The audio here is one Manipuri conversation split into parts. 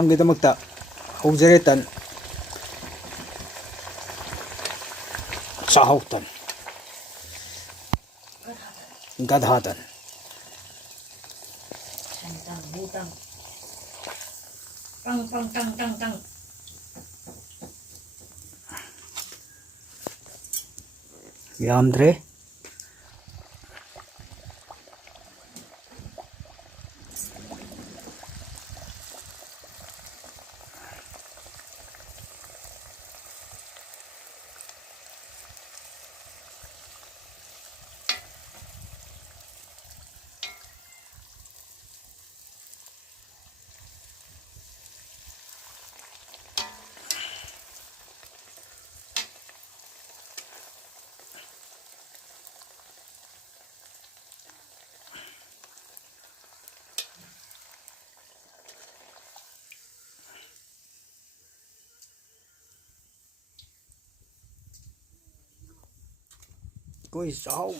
ꯃꯌꯥꯝꯒꯤꯗꯃꯛꯇ ꯍꯧꯖꯔꯦ ꯇꯟ ꯆꯥꯛꯍꯥꯎ ꯇꯟ ꯒꯙꯥ ꯇꯟ ꯌꯥꯝꯗ꯭ꯔꯦ Coi sao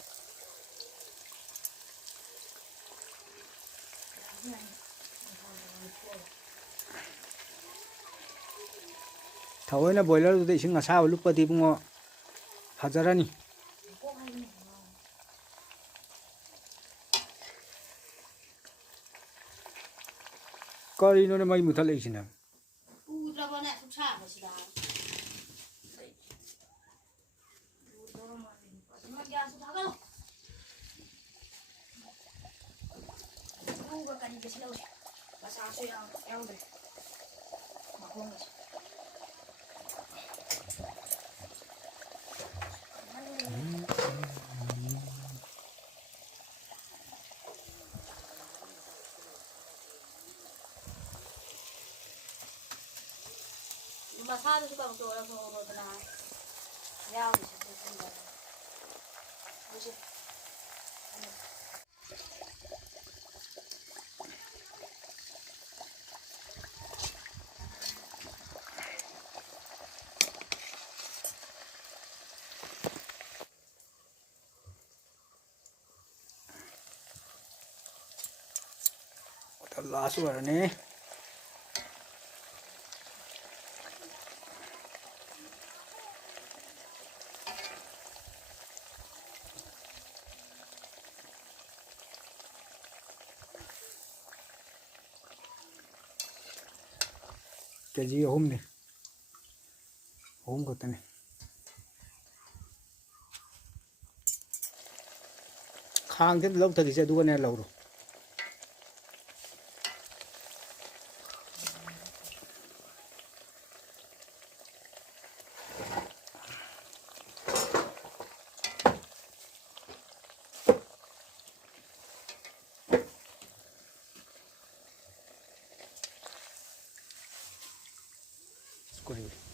thổi boiler thì sinh sao lúc đi bungo hajarani coi nó may một thật lệ xin nào Masalah suka betul orang semua benar. Ya, bisa. Udah suara nih KG hôm này hôm của tên này khang thế lâu thật sẽ đua này lâu rồi Corriere.